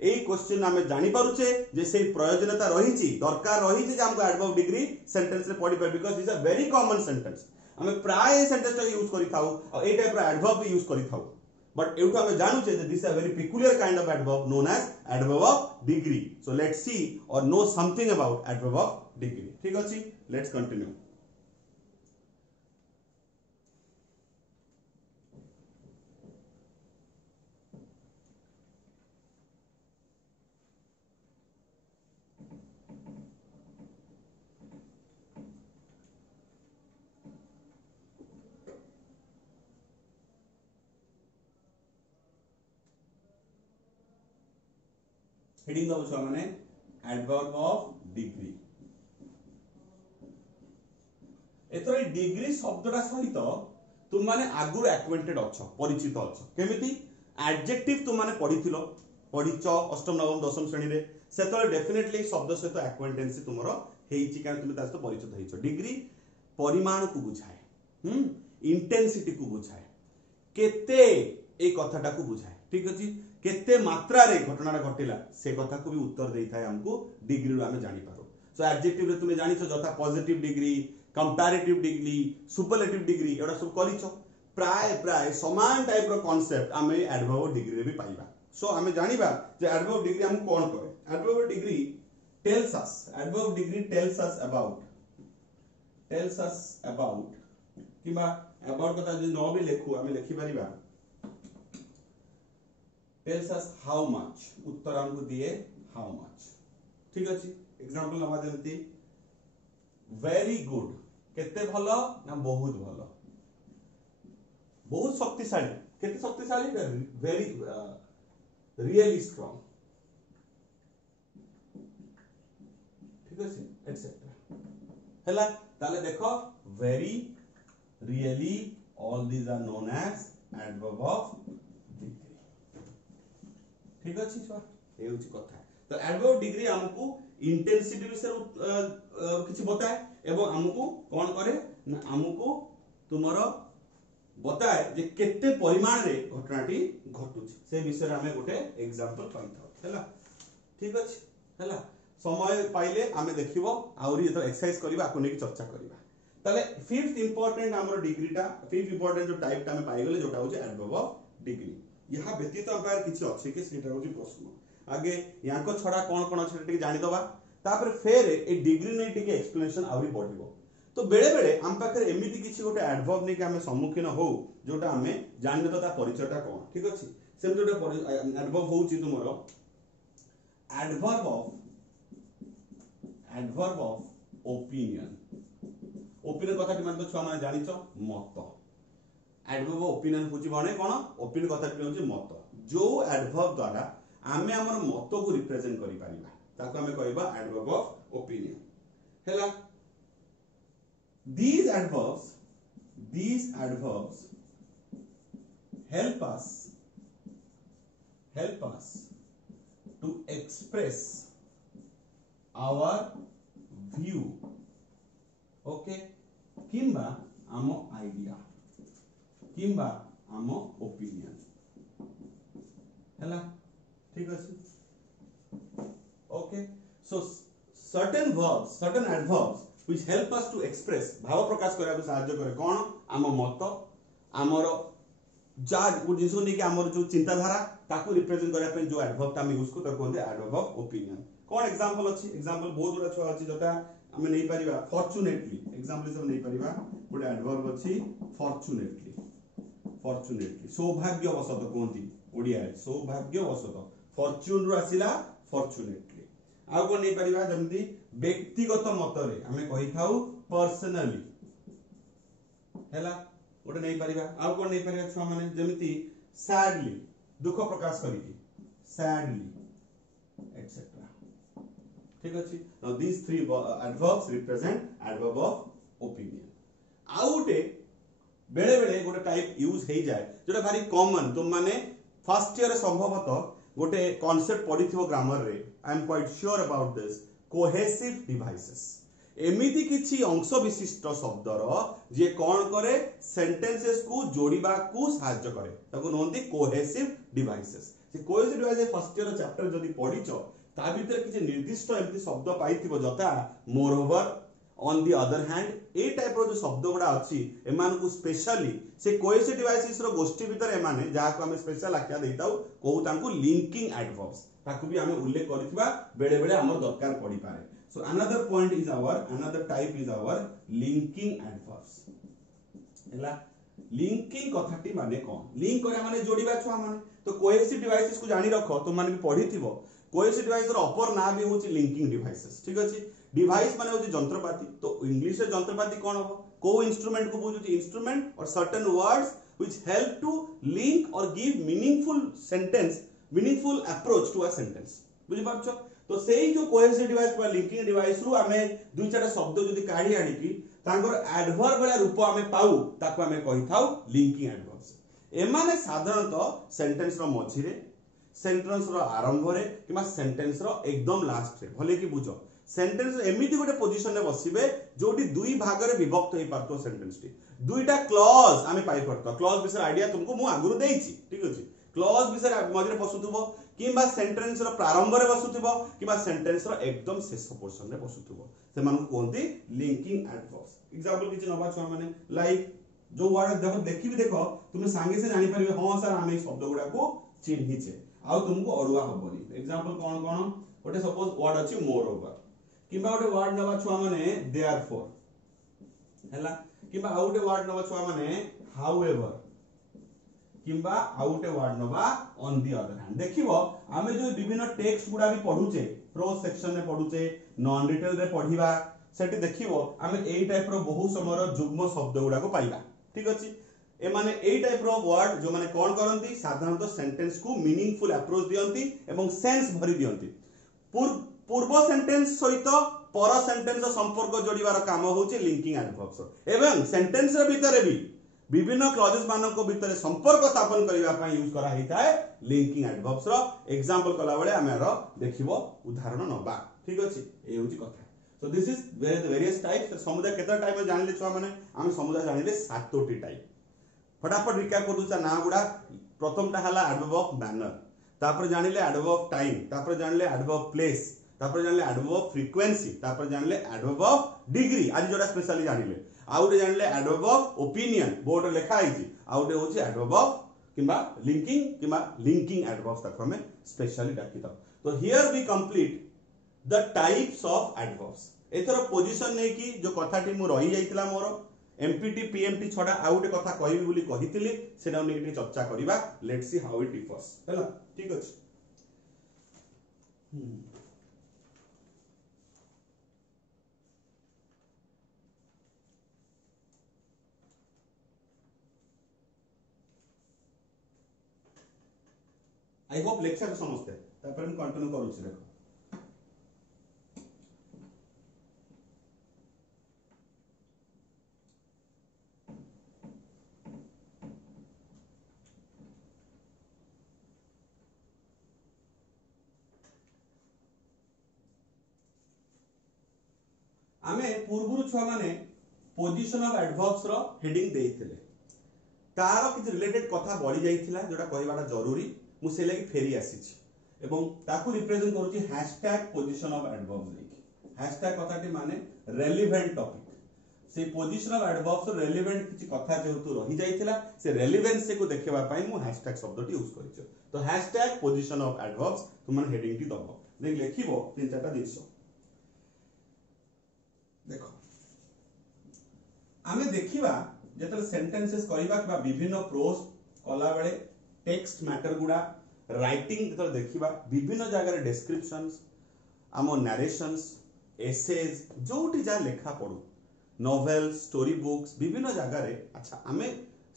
ए क्वेश्चन आमे जानि पारुचे जे से प्रयोजनता रहिछि दरकार रहिछि जे हमको एडवर्ब डिग्री सेंटेंस रे पढि पर because is a very common sentence हमें प्राय सेंटेंस टा यूज करि थाउ और ए टाइप रो एडवर्ब भी यूज करि थाउ बट एउठा हमें जानू छे this a very peculiar kind of adverb known as adverb of degree so let's see और know something about adverb of degree ठीक अछि लेट्स कंटिन्यू हेडिंग दबो छुआ माने एडवर्ब ऑफ डिग्री एतरे डिग्री शब्दटा सहित तुम माने आगुर एक्वेंटेड अछ परिचित अछ केमिति एडजेक्टिव तुम माने पढिथिलो पढिचो अष्टम नवम दशम श्रेणी रे सेतले डेफिनेटली शब्द सहित एक्वेंटेंसी तुमरो हेइची कारण तुम तासतो परिचित हेइछो डिग्री परिमाण को बुझाए इंटेंसिटी को बुझाए केते ए कथाटा को बुझाए ठीक अछि केते मात्रा रे घटनाटा घटिला से कथा को भी उत्तर देई थाए हमको डिग्री रो हमें जानि पारो सो एडजेक्टिव रे तुमे जानिछो जथा positive degree comparative degree superlative degree एडा सब करिछो प्राय प्राय समान टाइप रो कांसेप्ट हमें एडवर्ब डिग्री रे भी पाइबा सो हमें जानिबा जे एडवर्ब डिग्री हम कोन करे adverb degree tells us about किबा अबाउट कथा जे न भी लेखु हमें लिखि परिबा tells us how much उत्तर हमको दिए how much ठीक अछि एग्जांपल नवा जेमति वेरी गुड केते भलो ना बहुत भलो बहुत शक्तिशाली केते शक्तिशाली वेरी रियली स्ट्रांग ठीक अछि एटसेट्रा हला ताले देखो very really all these are known as adverb of ठीक अछि छुआ ए होछि कथा तो एडवर्ब डिग्री हमकु इंटेंसिटी विषय किछि बताए एवं हमकु कोन करे ना हमकु तुमरो बताए जे केते परिमाण रे घटनाटी घटुछि से विषय हमें गोटे एग्जांपल पाइथौ हैला ठीक अछि हैला समय पाइले हमें देखिबो आउरी तो एक्सरसाइज करबा आको नेकी चर्चा करबा तले फिफ्थ इंपोर्टेंट हमरो डिग्रीटा फिफ्थ इंपोर्टेंट जो टाइपटा हमें पाइ गेले जोटा होछि एडवर्ब ऑफ डिग्री यहा व्यतीत अपार किछि अछि कि सेटा होछि प्रश्न आगे याको छडा कोन कोन अछि टिके जानि दबा तापर फेर ए डिग्री नै टिके एक्सप्लेनेशन आउरी बढ़िबो तो बेले बेले हम पाखरे एमिति किछि गोटे एडवर्ब नै कि हमें सम्मुखीन हो जोटा हमें जानि तो ता परिचयटा कोन ठीक अछि सेम जोटे एडवर्ब होछि तुमरो एडवर्ब ऑफ ओपिनियन ओपिनियन कथा कि माने छुआ माने जानिछो मत एडवर्ब ओपिनियन होची बने कोन ओपिनियन कथा कि होची मत जो एडवर्ब द्वारा आमे हमर मत को रिप्रेजेंट करि परिबा ताको हमें कहबा एडवर्ब ऑफ ओपिनियन हैला these adverbs help us help us to express our view, okay, किंबा आम आइडिया किंबा आम ओपिनियन हैला ठीक अछि okay so certain verbs certain adverbs which help us to express भाव प्रकाश करिया को सहायता करे कोन आम मत आमर जा जिस नहीं कि आमर जो चिंताधारा ताकू रिप्रेजेंट करिया पे जो एडवर्ब ता हम यूज को तर कोन एडवर्ब ऑफ ओपिनियन कोन एग्जांपल अछि एग्जांपल बहुत गुडा छ अछि जटा हम नहीं परिबा फॉर्चूनेटली एग्जांपल सब नहीं परिबा गुड एडवर्ब अछि फॉर्चूनेटली सौभाग्यवशत कोंती ओडिया सौभाग्यवशत फॉर्च्यून रु आसिला फॉर्चूनेटली आ को नहीं परिबा जमती व्यक्तिगत मतरे हमें कहि थाउ पर्सनली हैला ओटे नहीं परिबा आ को नहीं परिबा छ माने जमती सैडली दुख प्रकाश करिकी सैडली एटसेट्रा ठीक अछि now these three adverbs represent adverb of opinion आउटे बेले बेले गोटे टाइप यूज हे जाए जोटा भारी कॉमन तुम माने फर्स्ट ईयर संभवतः गोटे कांसेप्ट पढिथिबो ग्रामर रे I am quite sure about this cohesive devices एमिति किछि अंश विशिष्ट शब्दर जे कोन करे सेंटेंसेस को जोड़ीबा को सहायता करे ताको नोंती कोहेसिव डिवाइसेस से cohesive device first year chapter जदी पढिचो ता भीतर किछि निर्दिष्ट एमिति शब्द पाइथिबो जता moreover on the other hand ए टाइप रो जो शब्द गुडा अछि एमान को स्पेशली से कोहेसिव डिवाइसेस रो गोष्ठी भीतर एमाने जहा को हम स्पेशल आख्या देताउ कहू तांको लिंकिंग एडवर्ब्स ताकू भी हमें उल्लेख करथिबा बेले बेले हमर दरकार पड़ी पारे so another point is our another type is our linking adverbs हैला लिंकिंग कथाटी माने कोन लिंक करे माने जोड़ीबा छुआ माने तो कोहेसिव डिवाइसेस को जानि रखो तो माने भी पढिथिबो कोहेसिव डिवाइस रो अपर ना भी होची लिंकिंग डिवाइसेस ठीक अछि डिवाइस माने होची जंत्रपाती तो इंग्लिश रे जंत्रपाती कोन हो को इंस्ट्रूमेंट को बुझुची instrument or certain words which help to link or give meaningful approach to a sentence बुझि पाछो तो सेही जो कोहेसिव डिवाइस पर लिंकिंग डिवाइस रु हमें दुई चार शब्द जदी काढी आनी की तांगर एडवर्ब वाला रूप हमें पाऊ ताको हमें कहि थाउ लिंकिंग एडवर्ब्स एमाने साधारणतः सेंटेंस रो मझी रे सेंटेंस रो आरंभ रे किमा सेंटेंस रो एकदम लास्ट रे भले की बुझो सेंटेंस एमिति गोटे पोजीशन रे बसिबे जोटी दुई भाग रे विभक्त होई पारतो सेंटेंस टी दुईटा क्लॉज आमे पाई परतो क्लॉज विषय आईडिया तुमको मु आगुरु देइछि ठीक अछि क्लॉज विषय मझी रे बसुथबो किबा सेंटेंस रो प्रारंभ रे बसुथबो किबा सेंटेंस रो एकदम शेष पोर्शन रे बसुथबो से मानको कोनती लिंकिंग एडवर्ब्स एग्जांपल किछि नबा छुआ माने लाइक जो वर्ड देखो तुम सांगे से जानि परिबे हां सर आमे शब्द गुडा को चिन्हिछे आ तुमको अडुआ हबनी एग्जांपल कोन कोन गोटे सपोज वर्ड अछि मोर ओवर किबा गोटे वर्ड नबा छुआ माने देयरफॉर हैला किबा आ गोटे वर्ड नबा छुआ माने हाउएवर किबा आ गोटे वर्ड नबा ऑन दी अदर हैंड देखिबो आमे जो विभिन्न टेक्स्ट गुडा भी पढुचे प्रोज सेक्शन रे पढुचे नॉन डिटेल रे पढिबा सेठी देखिबो आमे एई टाइप रो बहु समर जुग्म शब्द गुडा को पाइबा ठीक अछि ए माने एई टाइप रो वर्ड जो माने कोन करंती साधारणतः सेंटेंस को मीनिंगफुल अप्रोच दियंती एवं सेंस भरि दियंती पूर्व सेंटेंस सहित पर सेंटेंस संपर्क जोड़ीबार काम होची लिंकिंग एडवर्ब्स एवं सेंटेंस रे भीतर भी विभिन्न क्लॉजेस मानको भीतर संपर्क स्थापन करिवा पय यूज करा हिताय लिंकिंग एडवर्ब्स रो एग्जांपल कला बेले हमरा देखिबो उदाहरण नबा ठीक अछि ए होची कथा so this is various types समुदाय केतर टाइप में जानले छुआ माने हम समुदाय जानले सातोटी टाइप फटाफट रिकैप कर दूचा ना गुडा प्रथमटा हला एडवर्ब ऑफ मैनर तापर जानिले एडवर्ब ऑफ टाइम तापर जानिले एडवर्ब ऑफ प्लेस तापर जानिले एडवर्ब ऑफ फ्रीक्वेंसी तापर जानिले एडवर्ब ऑफ डिग्री आज जोडा स्पेशली जानिले आउटे जानिले एडवर्ब ऑफ ओपिनियन बोर्ड रे लिखा आइछि आउटे होछि एडवर्ब ऑफ किबा लिंकिंग एडवर्ब्स तक हमें स्पेशली डाकिता तो here we complete the types of adverbs एथरो पोजीशन नै कि जो कथाटी मु रही जाइतिला मोर एमपीटी पीएमटी छडा आउटे कथा कहिबी बोली कहितिली सेना नै चर्चा करिबा let's see how it differs हैला ठीक अछि आई होप लेक्चर समझते तापर हम कंटिन्यू करू छी देखो आमे पूर्वरु छुआ माने पोजीशन ऑफ एडवर्ब्स रो हेडिंग देइथिले तार किछ रिलेटेड कथा बढ़ी जाइथिला जोटा कहबाटा जरूरी मु से लागि फेरी आसीछि एवं ताकू रिप्रेजेंट करूछि हैशटैग पोजीशन ऑफ एडवर्ब्स लेखि हैशटैग कथाटी माने रेलेवेंट टॉपिक से पोजीशन ऑफ एडवर्ब्स रेलेवेंट किछ कथा जेहेतु रही जाइथिला से रेलेवेंस को देखबा पई मु हैशटैग शब्दटी यूज करिछु तो हैशटैग पोजीशन ऑफ एडवर्ब्स तुम हेडिंग टी दबो देख लिखिबो तीन चारटा जिंस देखो आमे देखिबा जेतले सेंटेंसेस करिबा किबा विभिन्न प्रोज कला बेले टेक्स्ट मैटर गुडा राइटिंग जेतले देखिबा विभिन्न जगह रे डिस्क्रिप्शंस आमो नरेशंस एसेज जोटी जा लेखा पडू नोवेल स्टोरी बुक्स विभिन्न जगह रे अच्छा आमे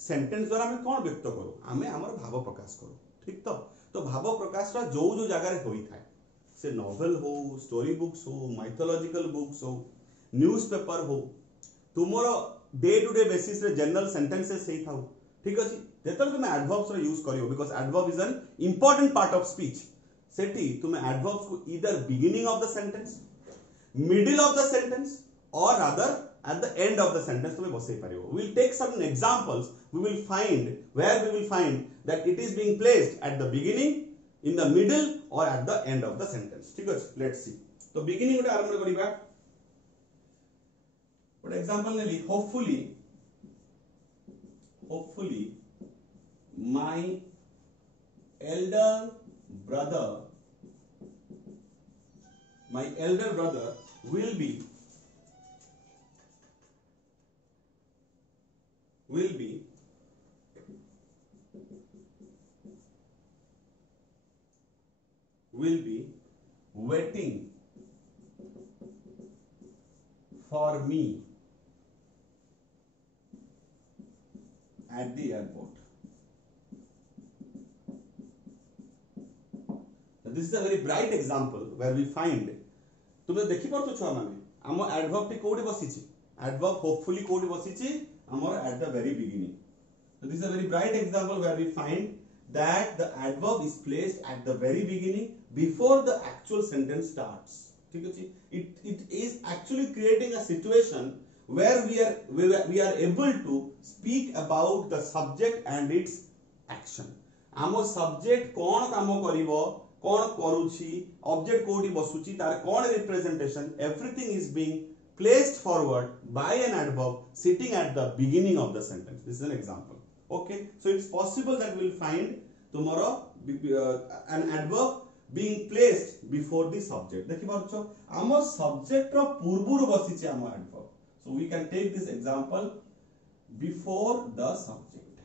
सेंटेंस द्वारा आमे कोन व्यक्त करू आमे हमर भाव प्रकाश करू ठीक तो भाव प्रकाश रा जो जो जगह रे होई थाए से नोवेल हो स्टोरी बुक्स हो माइथोलॉजिकल बुक्स हो न्यूज़पेपर हो तुमरो डे टू डे बेसिस रे जनरल सेंटेंसेस सही थाउ ठीक अछि जेतल तुम एडवर्ब्स रो यूज करियो because adverb is an important part of speech सेठी तुम एडवर्ब्स को either beginning of the sentence middle of the sentence और rather at the end of the sentence तुम बसई पारियो we will take some examples we will find that it is being placed at the beginning in the middle or at the end of the sentence ठीक अछि let's see तो beginning उटे आरंभ करिबा For example, Nelly, hopefully, my elder brother will be waiting for me at the airport. Now, this is a very bright example where we find तुमने देखि परतो छुआ माने हम एडवर्ब टी कोडी बसिछि एडवर्ब होपफुली कोडी बसिछि हमर at the very beginning. So this is a very bright example where we find that the adverb is placed at the very beginning before the actual sentence starts. ठीक अछि it is actually creating a situation where we are able to speak about the subject and its action. आमो subject कोन काम करिवो कोन करूछि object कोडी बसुछि तार कोन representation everything is being placed forward by an adverb sitting at the beginning of the sentence. This is an example. Okay, so it's possible that we'll find tomorrow an adverb being placed before the subject. देखि पारछो आमो subject रो पूर्वरु बसिछि आमो adverb. So we can take this example before the subject.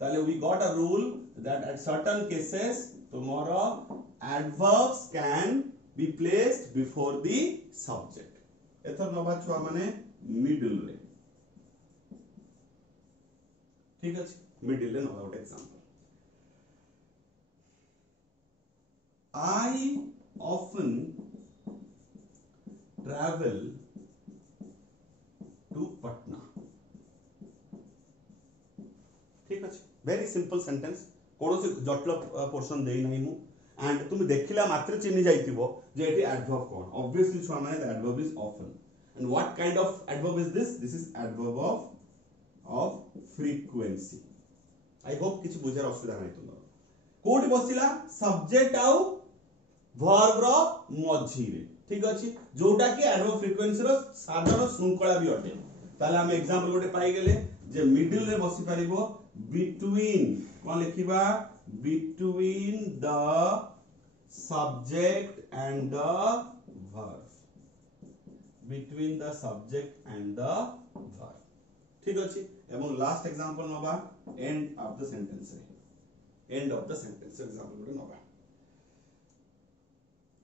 Tale we got a rule that at certain cases tomorrow adverbs can be placed before the subject. एथर नबा छुआ माने मिडिल रे ठीक अछि मिडिल रे नबा गोटे example I often travel to Patna. ठीक अछि वेरी सिंपल सेंटेंस कोनोसी जटिल पोर्शन देई नाही मु and तुम देखिला मात्र चिन्ह जाइतिबो जे एटी एडवर्ब कोन ऑब्वियसली छुआ माने the adverb is often and what kind of adverb is this is adverb of frequency. I hope किछ बुझार असुविधा नाही तुमरो कोडी बसिला सब्जेक्ट आउ वर्ब रो मझी रे ठीक अछि जोटा कि एडवर्ब फ्रीक्वेंसी रो साधारण श्रृंखला भी अटे ताले हम एग्जांपल गोटे पाई गेले जे मिडिल रे बसि परिबो between cone लिखिबा between the subject and the verb between the subject and the verb ठीक अछि एवं लास्ट एग्जांपल नबा end of the sentence example गोटे नबा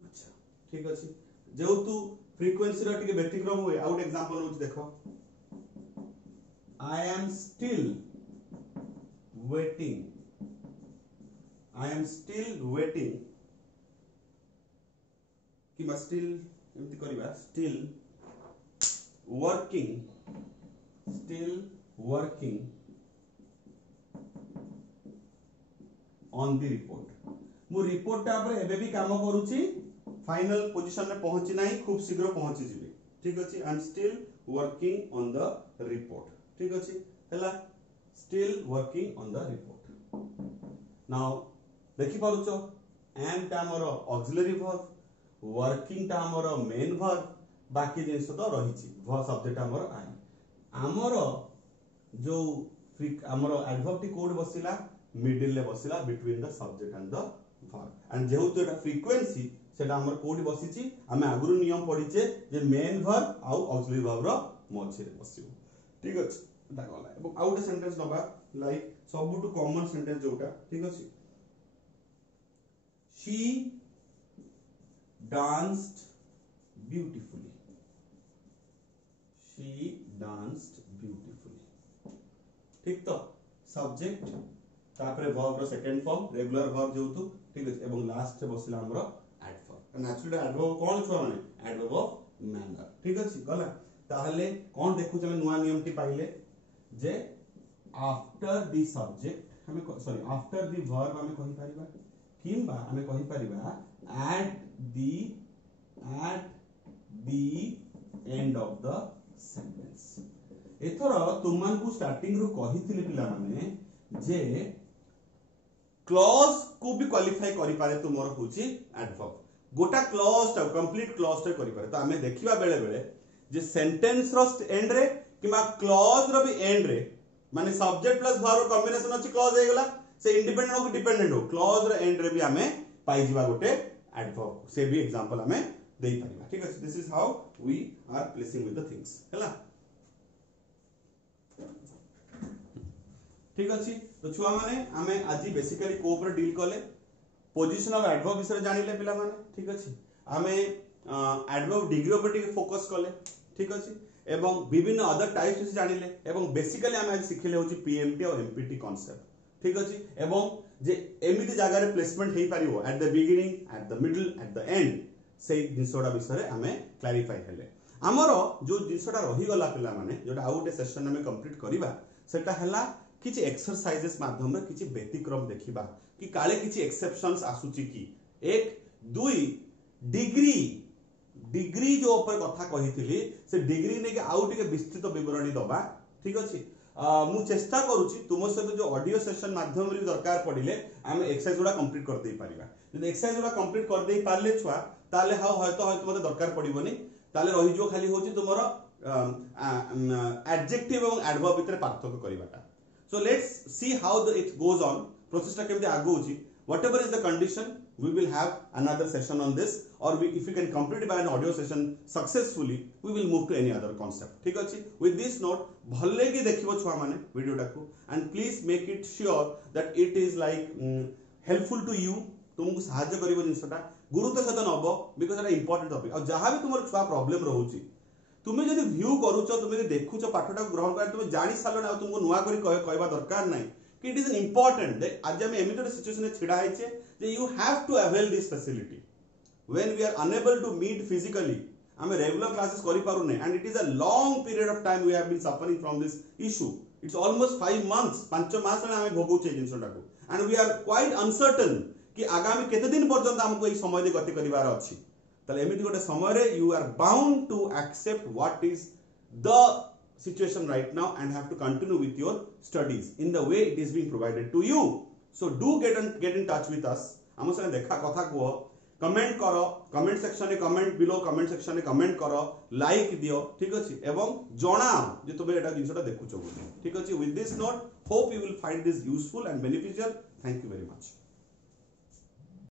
अच्छा ठीक अछि जेउतु फ्रीक्वेंसी रो टिके व्यतिक्रम होय आउट एग्जांपल होछ देखो I am still waiting कि still एमति करिबा still working on the report मु रिपोर्ट टा पर एबे भी काम करूची फाइनल पोजीशन रे पहुंची नाही खूब शीघ्र पहुंची जिबे ठीक अछि I am still working on the report ठीक अछि हला still working on the report now देखि पारुचो एम टा हमर ऑक्सिलरी वर्ब वर्किंग टा हमर मेन वर्ब बाकी जिंस तो रहिछि वर्ब सब्जेक्ट हमर आई हमर जो हमर एडवर्ब टी कोड बसिला मिडिल ले बसिला between the subject and the verb and जेहेतु एटा फ्रीक्वेंसी सेटा हमर कोड बसिछि हमें आगुरु नियम पढिचे जे मेन वर्ब आउ ऑक्सिलरी वर्ब रो मझे बसियो ठीक अछि दा गला एबं आउट सेंटेंस नबा लाइक सबुटु कॉमन सेंटेंस जोटा ठीक अछि she danced beautifully she danced beautifully ठीक तो सब्जेक्ट तापरे वर्ब रो सेकंड फॉर्म रेगुलर वर्ब जेउतु ठीक अछि एवं लास्ट रे बसिला हमरो एडवर्ब नेचुरल एडवर्ब कोन छ माने एडवर्ब ऑफ मैनर ठीक अछि गला ताहले कोन देखु जे नुवा नियम टी पाइले जे आफ्टर द सब्जेक्ट हमें सॉरी आफ्टर द वर्ब हमें कहि परिबा किंबा हमें कहि परिबा at the end of the sentence एथर तुमन को स्टार्टिंग रो कहिथिले पिला माने जे क्लॉज को भी क्वालिफाई करि पारे तुमरो होची एडवर्ब गोटा क्लॉज ता कंप्लीट क्लॉज ता करि पारे तो हमें देखिबा बेले बेले जे सेंटेंस रो एंड रे किबा क्लॉज रो भी एंड रे माने सब्जेक्ट प्लस वर्ब कॉम्बिनेशन अछि क्लॉज हे गेला से इंडिपेंडेंट हो डिपेंडेंट हो क्लॉज रो एंड रे भी हमें पाई जिबा गोटे एडवर्ब से भी एग्जांपल हमें देई परिबा ठीक है this is how we are placing with the things हैला ठीक अछि तो छुआ माने हमें आज बेसिकली को ऊपर डील करले पोजीशन ऑफ एडवर्ब विषय जानिले पिला माने ठीक अछि हमें एडवर्ब डिग्री ऊपर टिके फोकस करले ठीक अछि एवं विभिन्न अदर टाइप्स जानिले एवं बेसिकली हमें आज सिखिले होची पीएमटी और एमपीटी कांसेप्ट ठीक अछि एवं जे एमिति जगह रे प्लेसमेंट हेई परिवो at the beginning at the middle at the end से जिनसोडा विषय हमें क्लैरिफाई हेले हमरो जो जिनसोडा रही गला पिला माने जोटा आउट सेशन हमें कंप्लीट करिबा सेटा हला किछि एक्सरसाइजेस माध्यम रे किछि व्यतिक्रम देखिबा कि काले किछि एक्सेप्शंस आसुची की एक दुई डिग्री जो ऊपर कथा कहिथिली से डिग्री ने के आउट के विस्तृत विवरणी दबा ठीक अछि मु चेष्टा करूची तुम सहित जो ऑडियो सेशन माध्यम रे दरकार पड़िले हम एक्सरसाइज गुडा कंप्लीट कर देई परिबा यदि एक्सरसाइज गुडा कंप्लीट कर देई पारले छुआ ताले हाउ हयतो मते दरकार पड़िबोनी ताले रहि जो खाली होची तुमरो एडजेक्टिव एवं एडवर्ब भीतर पार्थक्य करिबाटा so let's see how the it goes on process टा केमते आगो होची whatever is the condition we will have another session on this or if we can complete by an audio session successfully we will move to any other concept ठीक अछि with this note भले की देखिबो छुआ माने video टाकू and please make it sure that it is like helpful to you तुमको सहायता करिवो जिंसटा गुरुत्व सहित नबो बिकॉज़ इट इंपोर्टेंट टॉपिक और जहां भी तुमर छुआ प्रॉब्लम रहउची तुमे जदी व्यू करूचो तुमे जदी देखुचो पाठटा ग्रहण कर तुमे जानि सालो ना तुमको नुवा करी कहबा दरकार नै it is an important that आज हम एमिटर सिचुएशन में छिड़ा है छे that you have to avail this facility when we are unable to meet physically हम रेगुलर क्लासेस करि पारु नै and it is a long period of time we have been suffering from this issue it's almost 5 months 5 मास रे हम भोगु छे जिंसटा को and we are quite uncertain कि आगामी केते दिन पर्यंत हमको एई समय दे गति करिवार अछि तले एमिति गोटे समय रे you are bound to accept what is the situation right now and have to continue with your studies in the way it is being provided to you so do get in touch with us हम संगे देखा कथा को comment करो comment section में comment below comment section में comment करो like दियो ठीक अछि एवं जणाओ जे तबे एटा जिंसटा देखुचो ठीक अछि with this note hope you will find this useful and beneficial thank you very much